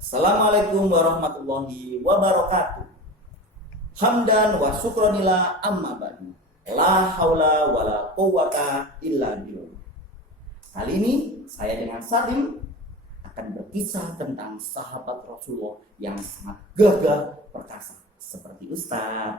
Assalamualaikum warahmatullahi wabarakatuh. Hamdan wa syukranillah amma ba'du. La haula wala quwwata illa billah. Kali ini saya dengan Salim akan berkisah tentang sahabat Rasulullah yang sangat gagah perkasa seperti Ustaz.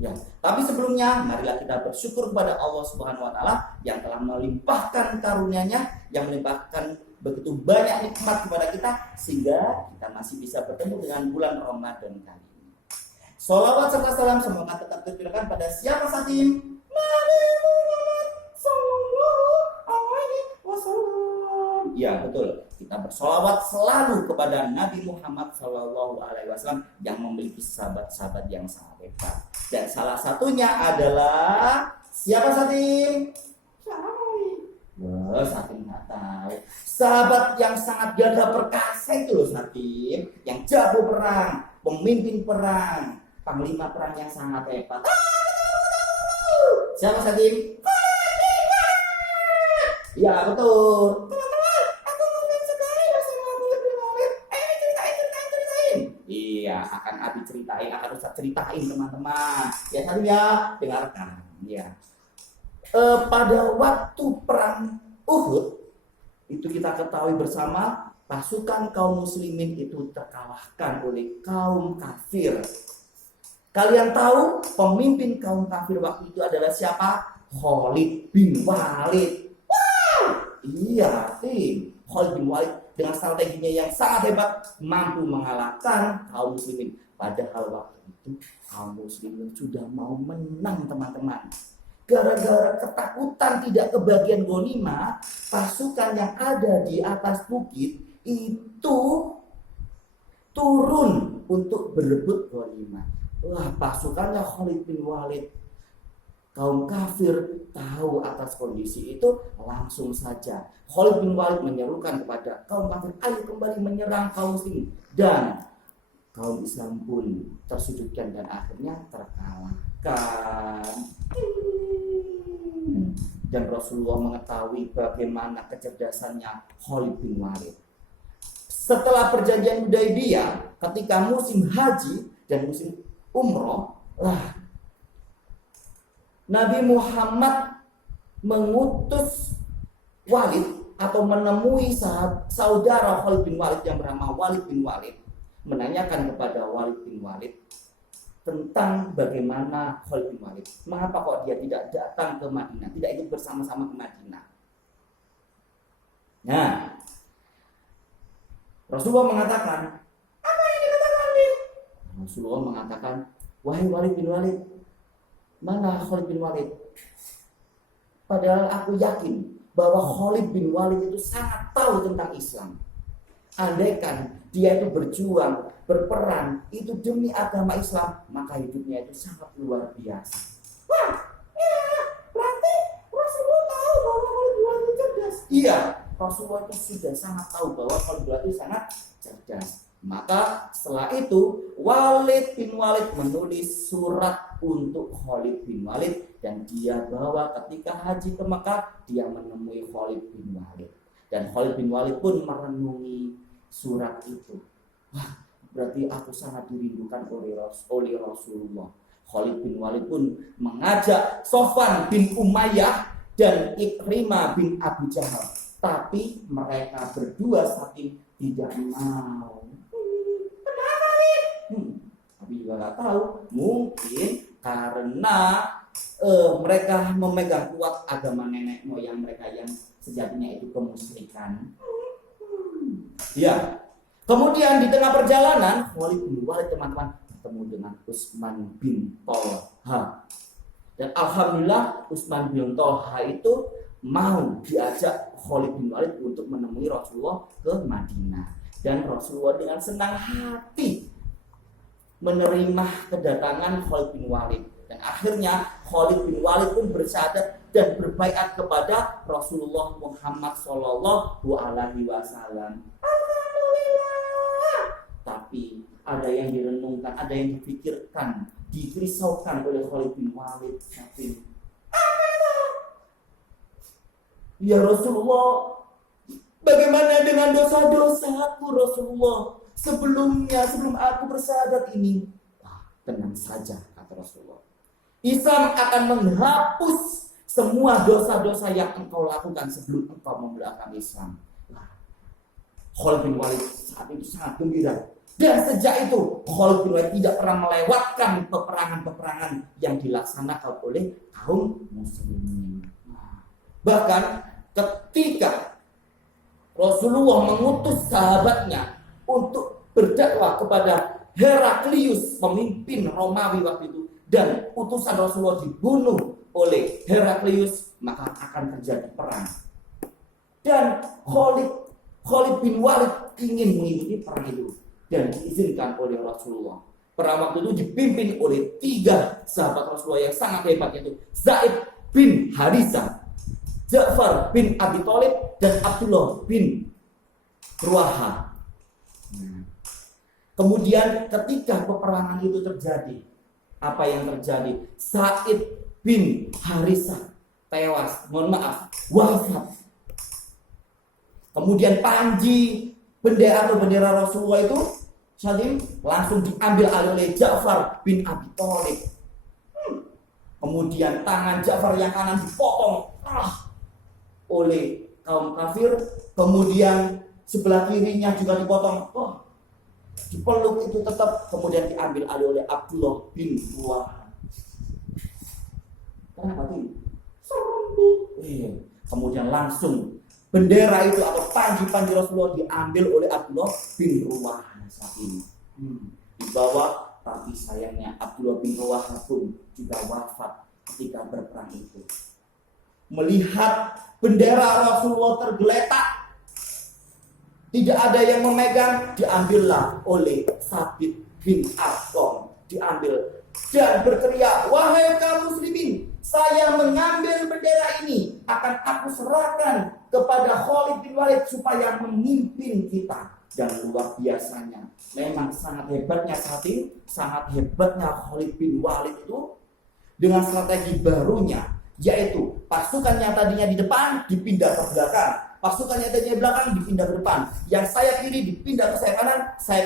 Ya, tapi sebelumnya marilah kita bersyukur kepada Allah Subhanahu wa taala yang telah melimpahkan karunia-Nya, yang melimpahkan begitu banyak nikmat kepada kita sehingga kita masih bisa bertemu dengan bulan Ramadan kali ini. Sholawat serta salam semoga tetap tercurahkan pada siapa Satim? Nabi Muhammad sallallahu alaihi wasallam. Ya, betul. Kita bersolawat selalu kepada Nabi Muhammad sallallahu alaihi wasallam yang memiliki sahabat-sahabat yang sangat hebat. Dan salah satunya adalah siapa Satim? Wah, Satim nggak tahu. Sahabat yang sangat gagah perkasa itu loh Satim, yang jago perang, pemimpin perang, panglima perang yang sangat hebat. Siapa Satim? Ya betul. Teman-teman, aku ingin sekali bersama Khalid bin Walid. Ayo ceritain. Iya, akan Abi ceritain, akan Ustaz ceritain teman-teman. Ya Satim ya, dengarkan. Ya. Pada waktu perang Uhud itu kita ketahui bersama pasukan kaum muslimin itu terkalahkan oleh kaum kafir. Kalian tahu pemimpin kaum kafir waktu itu adalah siapa? Khalid bin Walid. Wow! Iya, Khalid bin Walid dengan strateginya yang sangat hebat mampu mengalahkan kaum muslimin. Padahal waktu itu kaum muslimin sudah mau menang teman-teman. Gara-gara ketakutan tidak kebagian ghanimah, pasukan yang ada di atas bukit itu turun untuk berebut ghanimah. Wah, pasukannya Khalid bin Walid, kaum kafir tahu atas kondisi itu, langsung saja Khalid bin Walid menyerukan kepada kaum kafir, ayo kembali menyerang kaum muslim. Dan kaum Islam pun tersudutkan dan akhirnya terkalahkan. Dan Rasulullah mengetahui bagaimana kecerdasannya Khalid bin Walid. Setelah perjanjian Hudaybiyah, ketika musim haji dan musim umroh, Nabi Muhammad mengutus Walid atau menemui saudara Khalid bin Walid yang bernama Walid bin Walid, menanyakan kepada Walid bin Walid tentang bagaimana Khalid bin Walid, mengapa kok dia tidak datang ke Madinah, tidak ikut bersama-sama ke Madinah. Nah, Rasulullah mengatakan, apa yang dikatakan Walid? Rasulullah mengatakan, wahai Walid bin Walid, mana Khalid bin Walid? Padahal aku yakin bahwa Khalid bin Walid itu sangat tahu tentang Islam. Andaikan dia itu berjuang, berperang itu demi agama Islam, maka hidupnya itu sangat luar biasa. Wah, ya, berarti Rasulullah tahu bahwa Khalid bin Walid cerdas. Iya, Rasulullah itu sudah sangat tahu bahwa Khalid bin Walid itu sangat cerdas. Maka setelah itu Walid bin Walid menulis surat untuk Khalid bin Walid dan dia bawa ketika haji ke Mekah, dia menemui Khalid bin Walid. Dan Khalid bin Walid pun merenungi surat itu. Wah, berarti aku sangat dirindukan oleh Rasulullah. Khalid bin Walid pun mengajak Sofwan bin Umayyah dan Ikrimah bin Abu Jahal. Tapi mereka berdua saking tidak mau. Kenapa nih? Tapi juga nggak tahu. Mungkin karena mereka memegang kuat agama nenek moyang mereka yang sejatinya itu kemusyrikan. Ya. Kemudian di tengah perjalanan Khalid bin Walid teman-teman bertemu dengan Utsman bin Thalha. Dan alhamdulillah Utsman bin Thalha itu mau diajak Khalid bin Walid untuk menemui Rasulullah ke Madinah. Dan Rasulullah dengan senang hati menerima kedatangan Khalid bin Walid. Dan akhirnya Khalid bin Walid pun bersyahadat dan berbaiat kepada Rasulullah Muhammad sallallahu alaihi wasallam. Tapi ada yang direnungkan, ada yang dipikirkan, dirisaukan oleh Khalid bin Walid. Ya Rasulullah, Bagaimana dengan dosa-dosaku Rasulullah? Sebelum aku bersahadat ini. Tenang saja, kata Rasulullah. Islam akan menghapus semua dosa-dosa yang engkau lakukan sebelum engkau memeluk agama Islam. Khalid bin Walid saat itu sangat gembira. Dan sejak itu Khalid bin Walid tidak pernah melewatkan peperangan-peperangan yang dilaksanakan oleh kaum muslimin. Bahkan ketika Rasulullah mengutus sahabatnya untuk berdakwah kepada Heraklius, pemimpin Romawi waktu itu, dan utusan Rasulullah dibunuh oleh Heraklius, maka akan terjadi perang. Dan Khalid bin Walid ingin mengikuti perang itu dan diizinkan oleh Rasulullah. Perang waktu itu dipimpin oleh 3 sahabat Rasulullah yang sangat hebat, yaitu Zaid bin Harisah, Ja'far bin Abi Thalib, dan Abdullah bin Ruaha. Kemudian ketika peperangan itu terjadi, apa yang terjadi? Zaid bin Harisah tewas, wafat. Kemudian panji bendera Rasulullah itu langsung diambil alih oleh Ja'far bin Abi Thalib. Kemudian tangan Ja'far yang kanan dipotong oleh kaum kafir. Kemudian sebelah kirinya juga dipotong. Dipeluk itu tetap. Kemudian diambil alih oleh Abdullah bin Ruaha. Kenapa ini? Kemudian langsung bendera itu atau panji Rasulullah diambil oleh Abdullah bin Ruaha saat ini. Dibawa, tapi sayangnya Abdullah bin Ruaha pun juga wafat ketika berperang itu. Melihat bendera Rasulullah tergeletak, tidak ada yang memegang, diambillah oleh Sabit bin Arqam, diambil dan berteriak, "Wahai kaum muslimin, saya mengambil bendera ini, akan aku serahkan kepada Khalid bin Walid supaya memimpin kita." Dan luar biasanya, memang sangat hebatnya Khalid bin Walid itu dengan strategi barunya, yaitu pasukannya tadinya di depan dipindah ke belakang, pasukannya tadinya di belakang dipindah ke depan, yang sayap kiri dipindah ke sayap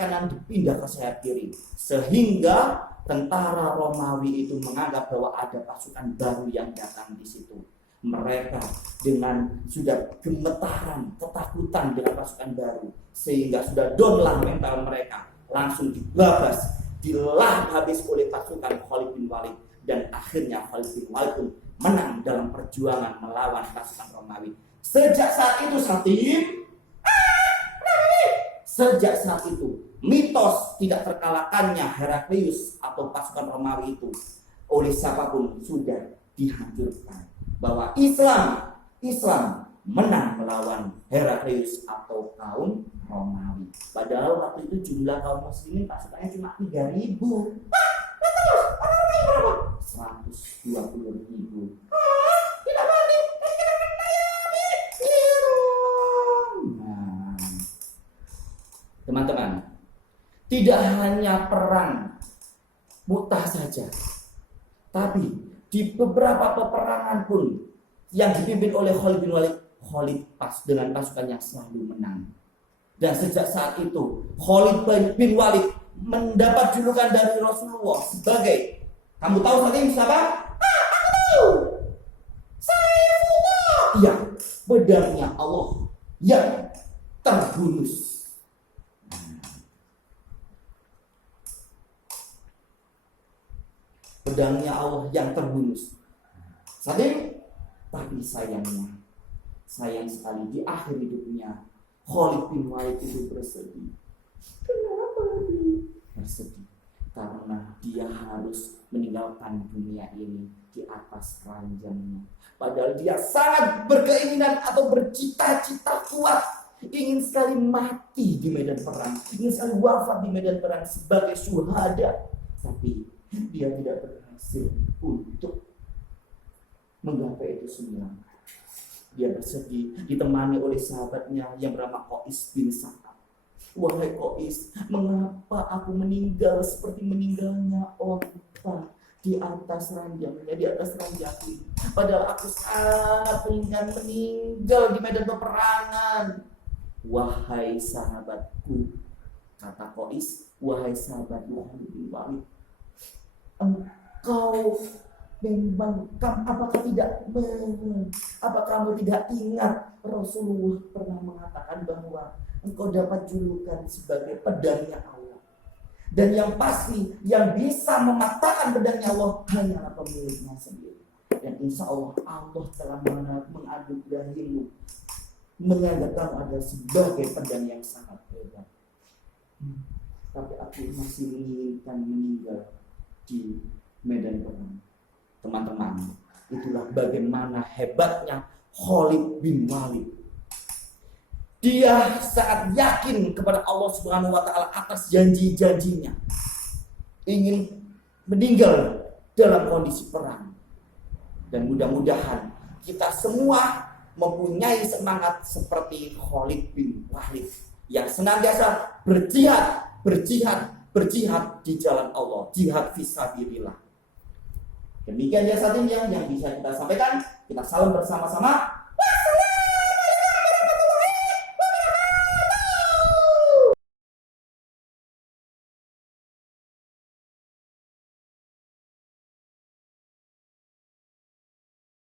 kanan dipindah ke sayap kiri, sehingga tentara Romawi itu menganggap bahwa ada pasukan baru yang datang di situ. Mereka dengan sudah gemetaran, ketakutan dengan pasukan baru, sehingga sudah downlah mental mereka, langsung dibabas, dilah habis oleh pasukan Khalid bin Walid, dan akhirnya Khalid bin Walid pun menang dalam perjuangan melawan pasukan Romawi. Sejak saat itu mitos tidak terkalahkannya Heraklius atau pasukan Romawi itu oleh siapapun sudah dihancurkan, bahwa Islam menang melawan Heraklius atau kaum Romawi. Padahal waktu itu jumlah kaum muslimin pasukannya cuma 3.000. 120.000. Tidak balik. Teman-teman, tidak hanya perang Mu'tah saja, tapi di beberapa peperangan pun yang dipimpin oleh Khalid bin Walid, Khalid dengan pasukannya selalu menang. Dan sejak saat itu Khalid bin Walid mendapat julukan dari Rasulullah sebagai, kamu tahu saat ini siapa? Aku tahu. Saifullah. Iya, pedangnya Allah yang terhunus. Pedangnya Allah yang terhunus. Tapi sayang sekali di akhir hidupnya Khalid bin Walid itu bersedih. Kenapa bersedih? Karena dia harus meninggalkan dunia ini di atas ranjangnya. Padahal dia sangat berkeinginan atau bercita-cita kuat, ingin sekali mati di medan perang, ingin sekali wafat di medan perang sebagai syuhada. Tapi dia tidak berhasil untuk menggapai itu semua. Dia bersedih, ditemani oleh sahabatnya yang bernama Qais bin Sa'ad. Wahai Qais, mengapa aku meninggal seperti meninggalnya onta di atas ranjangnya, di atas ranjang ini? Padahal aku sangat ingin meninggal di medan peperangan. wahai sahabatku, kata Qais, wahai sahabatku Khalid bin Walid, engkau memang, apa kamu tidak ingat Rasulullah pernah mengatakan bahwa engkau dapat julukan sebagai pedangnya Allah, dan yang pasti yang bisa mematahkan pedangnya Allah hanyalah pemiliknya sendiri. Dan insya Allah Allah telah menganugerahimu, menganggap kamu adalah sebagai pedang yang sangat hebat. Tapi aku masih menginginkan meninggal di medan perang. Teman-teman, itulah bagaimana hebatnya Khalid bin Walid. Dia sangat yakin kepada Allah Subhanahu wa taala atas janji-janjinya. Ingin meninggal dalam kondisi perang. Dan mudah-mudahan kita semua mempunyai semangat seperti Khalid bin Walid yang senantiasa berjihad di jalan Allah, jihad fisabilillah. Demikian ya saat ini yang bisa kita sampaikan. Kita salam bersama-sama.